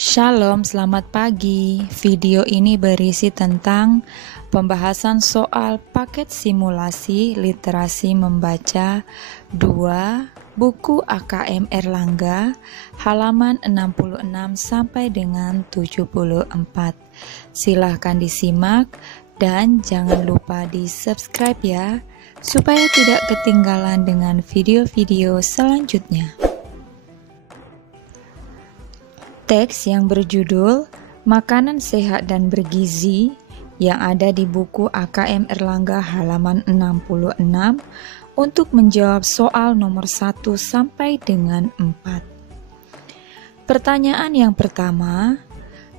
Shalom, selamat pagi. Video ini berisi tentang pembahasan soal paket simulasi literasi membaca 2 buku AKM Erlangga halaman 66 sampai dengan 74. Silahkan disimak dan jangan lupa di subscribe ya, supaya tidak ketinggalan dengan video-video selanjutnya. Teks yang berjudul Makanan Sehat dan Bergizi yang ada di buku AKM Erlangga halaman 66 untuk menjawab soal nomor 1 sampai dengan 4. Pertanyaan yang pertama,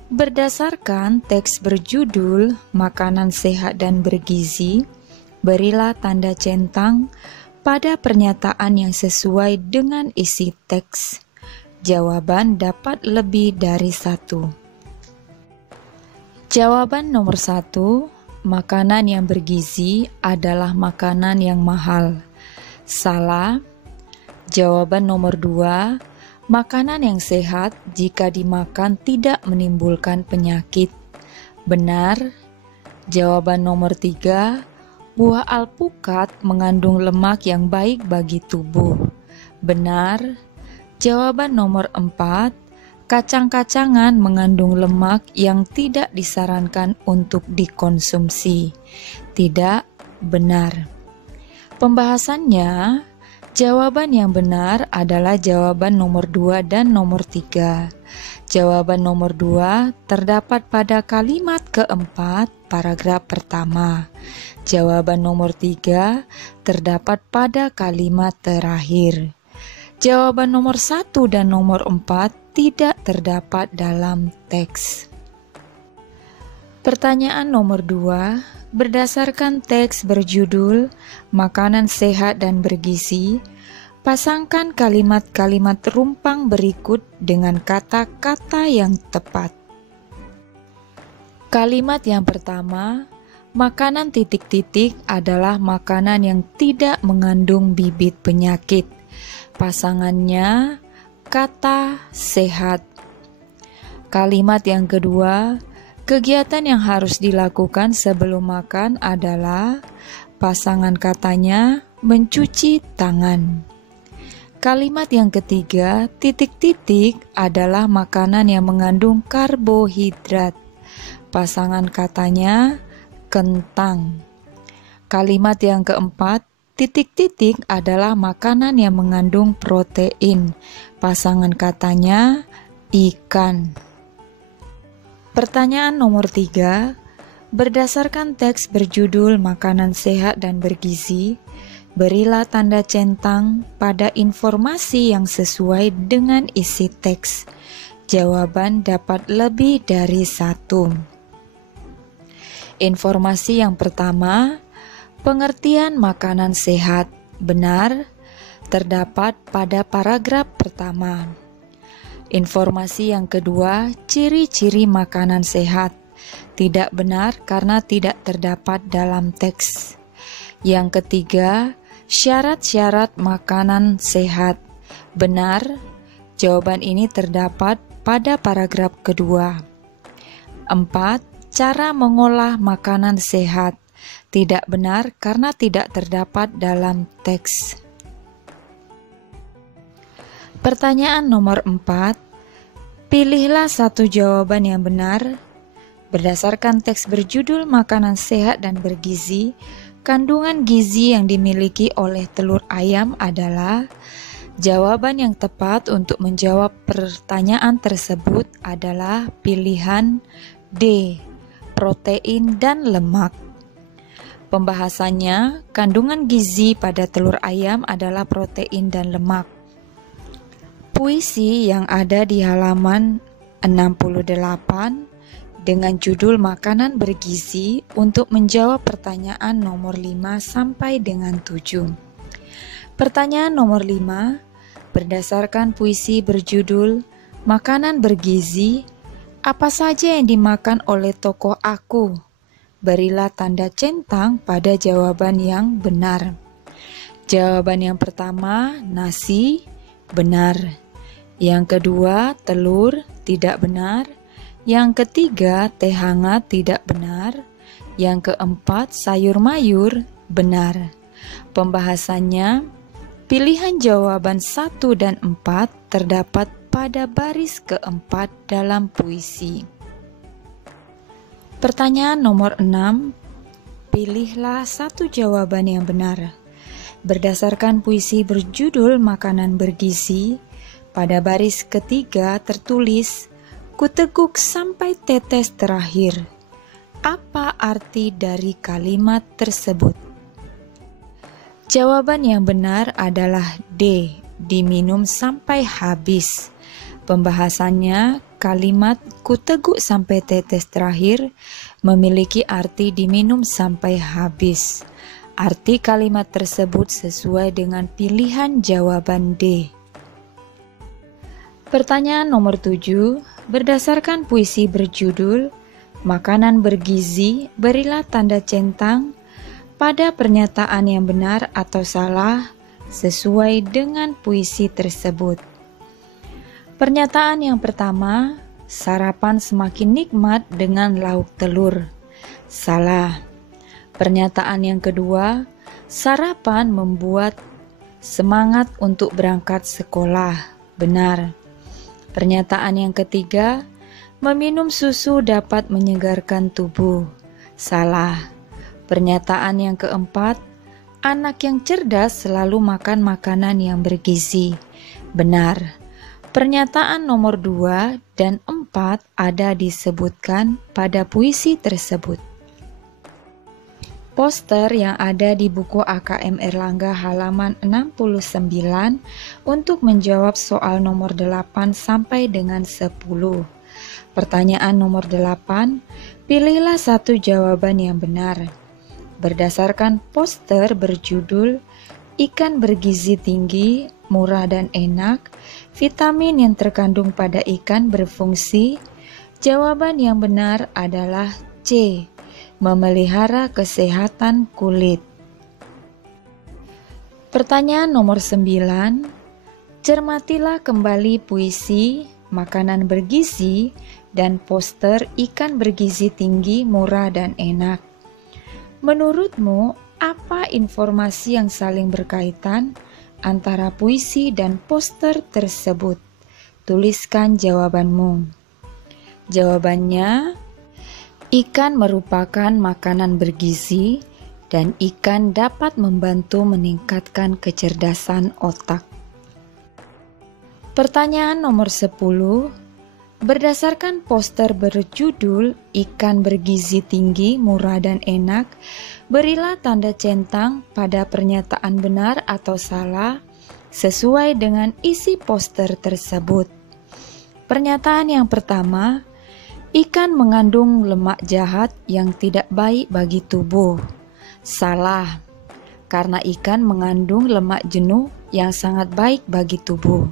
berdasarkan teks berjudul Makanan Sehat dan Bergizi, berilah tanda centang pada pernyataan yang sesuai dengan isi teks. Jawaban dapat lebih dari 1. Jawaban nomor 1, makanan yang bergizi adalah makanan yang mahal. Salah. Jawaban nomor 2, makanan yang sehat jika dimakan tidak menimbulkan penyakit. Benar. Jawaban nomor 3, buah alpukat mengandung lemak yang baik bagi tubuh. Benar. Jawaban nomor 4, kacang-kacangan mengandung lemak yang tidak disarankan untuk dikonsumsi. Tidak benar. Pembahasannya, jawaban yang benar adalah jawaban nomor 2 dan nomor 3. Jawaban nomor 2 terdapat pada kalimat keempat paragraf pertama. Jawaban nomor 3 terdapat pada kalimat terakhir. Jawaban nomor 1 dan nomor 4 tidak terdapat dalam teks. Pertanyaan nomor 2, berdasarkan teks berjudul Makanan Sehat dan Bergizi, pasangkan kalimat-kalimat rumpang berikut dengan kata-kata yang tepat. Kalimat yang pertama, makanan titik-titik adalah makanan yang tidak mengandung bibit penyakit. Pasangannya kata sehat. Kalimat yang kedua, kegiatan yang harus dilakukan sebelum makan adalah pasangan katanya mencuci tangan. Kalimat yang ketiga, titik-titik adalah makanan yang mengandung karbohidrat. Pasangan katanya kentang. Kalimat yang keempat, titik-titik adalah makanan yang mengandung protein. Pasangan katanya ikan. Pertanyaan nomor 3, berdasarkan teks berjudul Makanan Sehat dan Bergizi, berilah tanda centang pada informasi yang sesuai dengan isi teks. Jawaban dapat lebih dari 1. Informasi yang pertama, pengertian makanan sehat benar terdapat pada paragraf pertama. Informasi yang kedua, ciri-ciri makanan sehat tidak benar karena tidak terdapat dalam teks. Yang ketiga, syarat-syarat makanan sehat benar. Jawaban ini terdapat pada paragraf kedua. 4. Cara mengolah makanan sehat tidak benar karena tidak terdapat dalam teks. Pertanyaan nomor 4, pilihlah satu jawaban yang benar. Berdasarkan teks berjudul Makanan Sehat dan Bergizi, kandungan gizi yang dimiliki oleh telur ayam adalah. Jawaban yang tepat untuk menjawab pertanyaan tersebut adalah pilihan D, protein dan lemak. Pembahasannya, kandungan gizi pada telur ayam adalah protein dan lemak. Puisi yang ada di halaman 68 dengan judul Makanan Bergizi untuk menjawab pertanyaan nomor 5 sampai dengan 7. Pertanyaan nomor 5, berdasarkan puisi berjudul Makanan Bergizi, apa saja yang dimakan oleh tokoh aku? Berilah tanda centang pada jawaban yang benar. Jawaban yang pertama, nasi, benar. Yang kedua, telur, tidak benar. Yang ketiga, teh hangat, tidak benar. Yang keempat, sayur mayur, benar. Pembahasannya, pilihan jawaban 1 dan 4 terdapat pada baris keempat dalam puisi. Pertanyaan nomor 6, pilihlah satu jawaban yang benar. Berdasarkan puisi berjudul Makanan Bergizi, pada baris ketiga tertulis, "Kuteguk sampai tetes terakhir." Apa arti dari kalimat tersebut? Jawaban yang benar adalah D, diminum sampai habis. Pembahasannya, kalimat "kuteguk sampai tetes terakhir" memiliki arti diminum sampai habis. Arti kalimat tersebut sesuai dengan pilihan jawaban D. Pertanyaan nomor 7, berdasarkan puisi berjudul Makanan Bergizi, berilah tanda centang pada pernyataan yang benar atau salah sesuai dengan puisi tersebut. Pernyataan yang pertama, sarapan semakin nikmat dengan lauk telur. Salah. Pernyataan yang kedua, sarapan membuat semangat untuk berangkat sekolah. Benar. Pernyataan yang ketiga, meminum susu dapat menyegarkan tubuh. Salah. Pernyataan yang keempat, anak yang cerdas selalu makan makanan yang bergizi. Benar. Pernyataan nomor 2 dan 4 ada disebutkan pada puisi tersebut. Poster yang ada di buku AKM Erlangga halaman 69 untuk menjawab soal nomor 8 sampai dengan 10. Pertanyaan nomor 8, pilihlah satu jawaban yang benar. Berdasarkan poster berjudul Ikan Bergizi Tinggi, Murah dan Enak, vitamin yang terkandung pada ikan berfungsi, jawaban yang benar adalah C, memelihara kesehatan kulit. Pertanyaan nomor 9, cermatilah kembali puisi Makanan Bergizi dan poster Ikan Bergizi Tinggi, Murah dan Enak. Menurutmu, apa informasi yang saling berkaitan antara puisi dan poster tersebut? Tuliskan jawabanmu. Jawabannya, ikan merupakan makanan bergizi dan ikan dapat membantu meningkatkan kecerdasan otak. Pertanyaan nomor 10, berdasarkan poster berjudul Ikan Bergizi Tinggi, Murah dan Enak, berilah tanda centang pada pernyataan benar atau salah sesuai dengan isi poster tersebut. Pernyataan yang pertama, ikan mengandung lemak jahat yang tidak baik bagi tubuh. Salah, karena ikan mengandung lemak jenuh yang sangat baik bagi tubuh.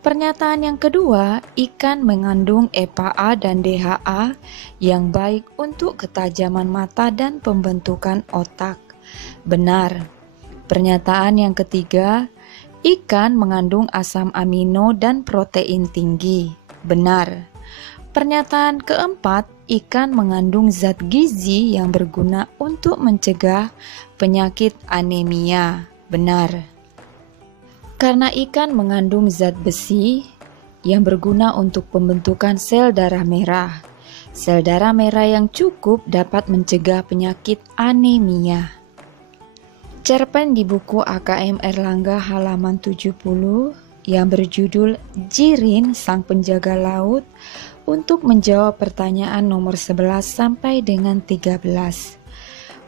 Pernyataan yang kedua, ikan mengandung EPA dan DHA yang baik untuk ketajaman mata dan pembentukan otak. Benar. Pernyataan yang ketiga, ikan mengandung asam amino dan protein tinggi. Benar. Pernyataan keempat, ikan mengandung zat gizi yang berguna untuk mencegah penyakit anemia. Benar. Karena ikan mengandung zat besi yang berguna untuk pembentukan sel darah merah. Sel darah merah yang cukup dapat mencegah penyakit anemia. Cerpen di buku AKM Erlangga halaman 70 yang berjudul Jirin Sang Penjaga Laut untuk menjawab pertanyaan nomor 11 sampai dengan 13.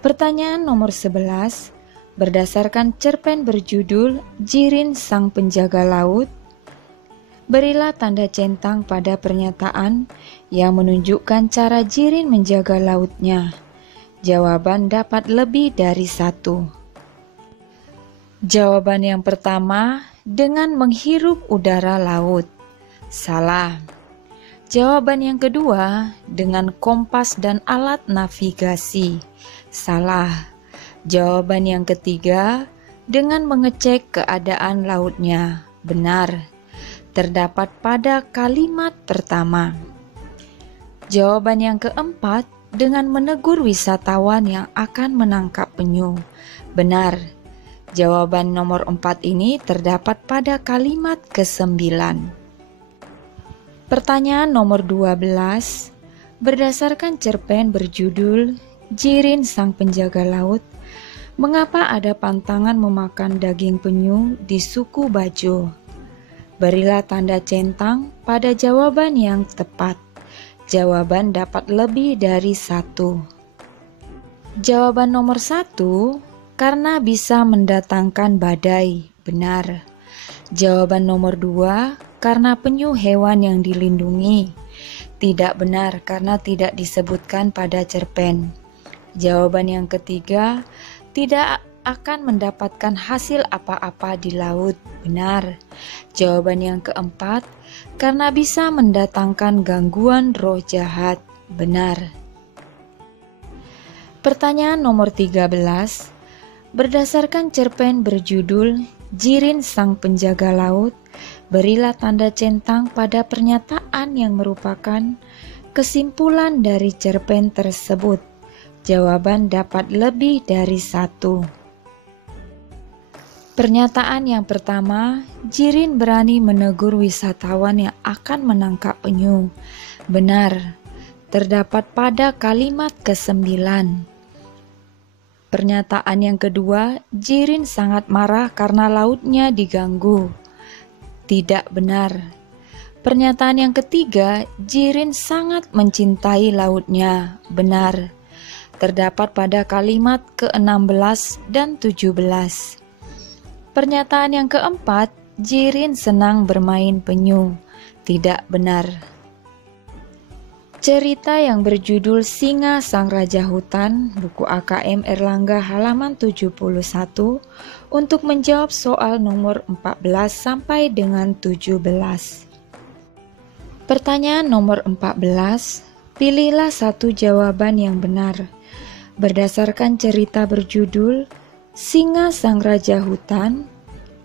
Pertanyaan nomor 11, berdasarkan cerpen berjudul Jirin Sang Penjaga Laut, berilah tanda centang pada pernyataan yang menunjukkan cara Jirin menjaga lautnya. Jawaban dapat lebih dari satu. Jawaban yang pertama, dengan menghirup udara laut. Salah. Jawaban yang kedua, dengan kompas dan alat navigasi. Salah. Jawaban yang ketiga, dengan mengecek keadaan lautnya. Benar. terdapat pada kalimat pertama. Jawaban yang keempat, dengan menegur wisatawan yang akan menangkap penyu. Benar. Jawaban nomor 4 ini terdapat pada kalimat ke-9. Pertanyaan nomor 12. Berdasarkan cerpen berjudul Jirin Sang Penjaga Laut, mengapa ada pantangan memakan daging penyu di suku Bajo? Berilah tanda centang pada jawaban yang tepat. Jawaban dapat lebih dari 1. Jawaban nomor 1, karena bisa mendatangkan badai. Benar. Jawaban nomor 2, karena penyu hewan yang dilindungi. Tidak benar karena tidak disebutkan pada cerpen. Jawaban yang ketiga, tidak akan mendapatkan hasil apa-apa di laut. Benar. Jawaban yang keempat, karena bisa mendatangkan gangguan roh jahat. Benar. Pertanyaan nomor 13. Berdasarkan cerpen berjudul Jirin Sang Penjaga Laut, berilah tanda centang pada pernyataan yang merupakan kesimpulan dari cerpen tersebut. Jawaban dapat lebih dari 1. Pernyataan yang pertama, Jirin berani menegur wisatawan yang akan menangkap penyu. Benar, terdapat pada kalimat ke-9. Pernyataan yang kedua, Jirin sangat marah karena lautnya diganggu. Tidak benar. Pernyataan yang ketiga, Jirin sangat mencintai lautnya. Benar, terdapat pada kalimat ke-16 dan 17. Pernyataan yang keempat, Jirin senang bermain penyu. Tidak benar. Cerita yang berjudul Singa Sang Raja Hutan, buku AKM Erlangga halaman 71, untuk menjawab soal nomor 14 sampai dengan 17. Pertanyaan nomor 14, pilihlah satu jawaban yang benar. Berdasarkan cerita berjudul Singa Sang Raja Hutan,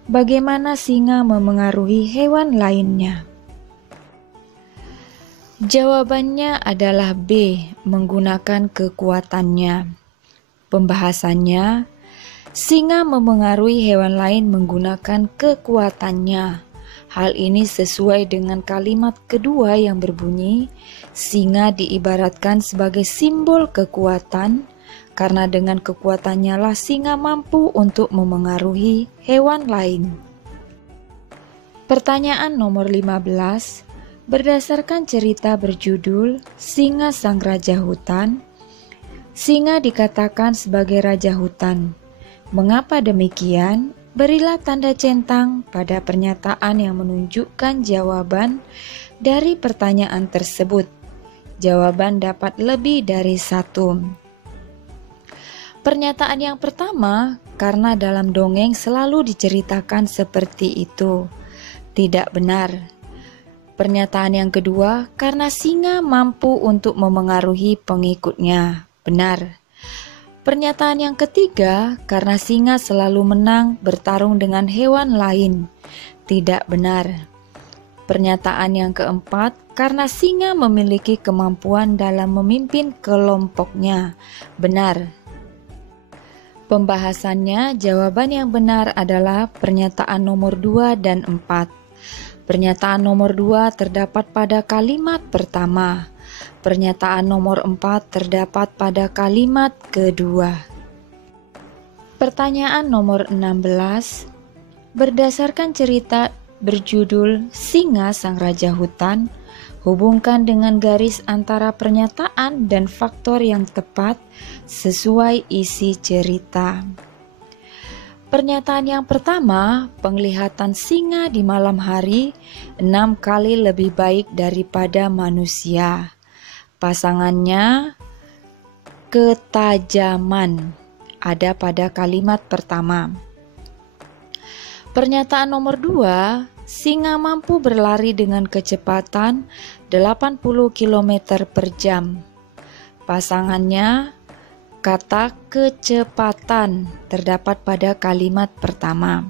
bagaimana singa memengaruhi hewan lainnya? Jawabannya adalah B, menggunakan kekuatannya. Pembahasannya, singa memengaruhi hewan lain menggunakan kekuatannya. Hal ini sesuai dengan kalimat kedua yang berbunyi, singa diibaratkan sebagai simbol kekuatan, karena dengan kekuatannya lah singa mampu untuk memengaruhi hewan lain. Pertanyaan nomor 15. Berdasarkan cerita berjudul Singa Sang Raja Hutan, singa dikatakan sebagai raja hutan. Mengapa demikian? Berilah tanda centang pada pernyataan yang menunjukkan jawaban dari pertanyaan tersebut. Jawaban dapat lebih dari 1. Pernyataan yang pertama, karena dalam dongeng selalu diceritakan seperti itu. Tidak benar. Pernyataan yang kedua, karena singa mampu untuk memengaruhi pengikutnya. Benar. Pernyataan yang ketiga, karena singa selalu menang bertarung dengan hewan lain. Tidak benar. Pernyataan yang keempat, karena singa memiliki kemampuan dalam memimpin kelompoknya. Benar. Pembahasannya, jawaban yang benar adalah pernyataan nomor 2 dan 4. Pernyataan nomor 2 terdapat pada kalimat pertama. Pernyataan nomor 4 terdapat pada kalimat kedua. Pertanyaan nomor 16. Berdasarkan cerita berjudul Singa Sang Raja Hutan, hubungkan dengan garis antara pernyataan dan faktor yang tepat sesuai isi cerita. Pernyataan yang pertama, penglihatan singa di malam hari 6 kali lebih baik daripada manusia. Pasangannya, ketajaman, ada pada kalimat pertama. Pernyataan nomor 2, singa mampu berlari dengan kecepatan 80 km per jam. Pasangannya, kata kecepatan, terdapat pada kalimat pertama.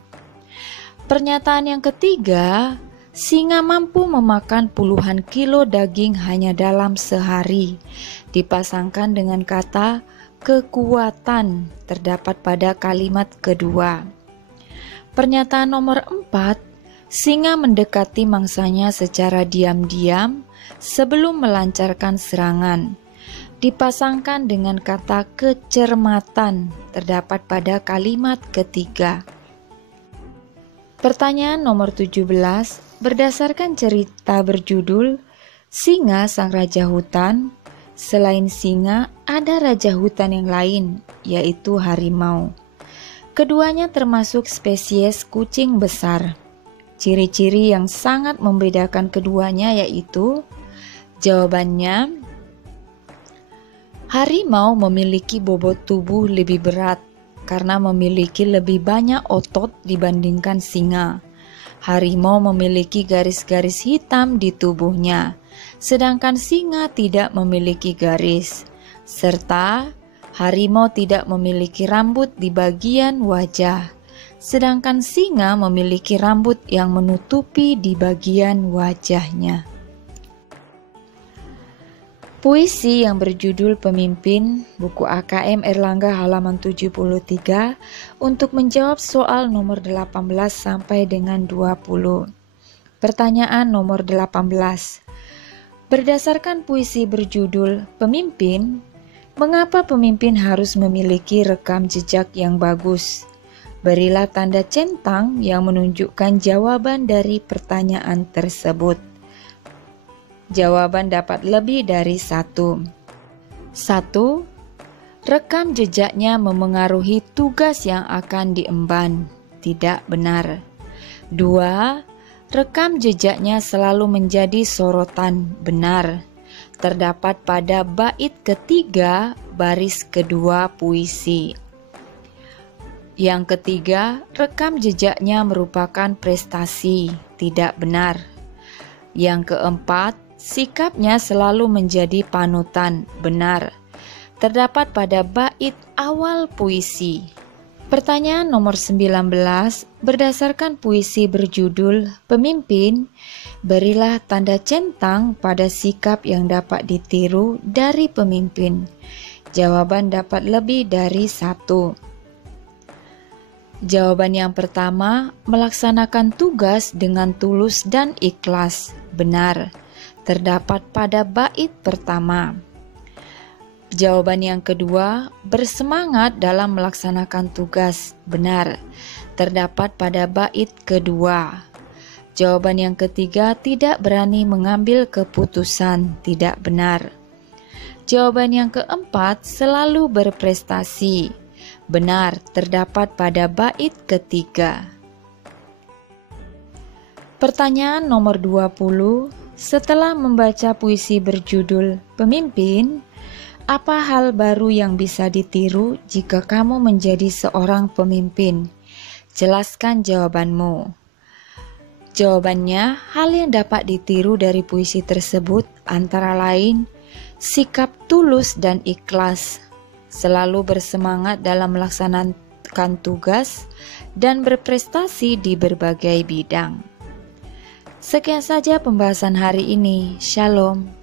Pernyataan yang ketiga, Singa mampu memakan puluhan kilo daging hanya dalam sehari. Dipasangkan dengan kata kekuatan terdapat pada kalimat kedua. Pernyataan nomor 4, singa mendekati mangsanya secara diam-diam sebelum melancarkan serangan. Dipasangkan dengan kata kecermatan terdapat pada kalimat ketiga. Pertanyaan nomor 17, berdasarkan cerita berjudul Singa Sang Raja Hutan, selain singa ada raja hutan yang lain, yaitu harimau. Keduanya termasuk spesies kucing besar. Ciri-ciri yang sangat membedakan keduanya yaitu, jawabannya, harimau memiliki bobot tubuh lebih berat karena memiliki lebih banyak otot dibandingkan singa. Harimau memiliki garis-garis hitam di tubuhnya, sedangkan singa tidak memiliki garis. Serta harimau tidak memiliki rambut di bagian wajah, sedangkan singa memiliki rambut yang menutupi di bagian wajahnya. Puisi yang berjudul Pemimpin, buku AKM Erlangga halaman 73, untuk menjawab soal nomor 18 sampai dengan 20. Pertanyaan nomor 18. Berdasarkan puisi berjudul Pemimpin, mengapa pemimpin harus memiliki rekam jejak yang bagus? Berilah tanda centang yang menunjukkan jawaban dari pertanyaan tersebut. Jawaban dapat lebih dari satu. 1. Rekam jejaknya memengaruhi tugas yang akan diemban. Tidak benar. 2. Rekam jejaknya selalu menjadi sorotan. Benar. Terdapat pada bait ketiga baris kedua puisi. Yang ketiga, rekam jejaknya merupakan prestasi. Tidak benar. Yang keempat, sikapnya selalu menjadi panutan. Benar. Terdapat pada bait awal puisi. Pertanyaan nomor 19, berdasarkan puisi berjudul Pemimpin, berilah tanda centang pada sikap yang dapat ditiru dari pemimpin. Jawaban dapat lebih dari satu. Jawaban yang pertama, melaksanakan tugas dengan tulus dan ikhlas. Benar. Terdapat pada bait pertama. Jawaban yang kedua, bersemangat dalam melaksanakan tugas. Benar. Terdapat pada bait kedua. Jawaban yang ketiga, tidak berani mengambil keputusan. Tidak benar. Jawaban yang keempat, selalu berprestasi. Benar. Terdapat pada bait ketiga. Pertanyaan nomor 20. Setelah membaca puisi berjudul Pemimpin, apa hal baru yang bisa ditiru jika kamu menjadi seorang pemimpin? Jelaskan jawabanmu. Jawabannya, hal yang dapat ditiru dari puisi tersebut antara lain sikap tulus dan ikhlas, selalu bersemangat dalam melaksanakan tugas, dan berprestasi di berbagai bidang. Sekian saja pembahasan hari ini. Shalom.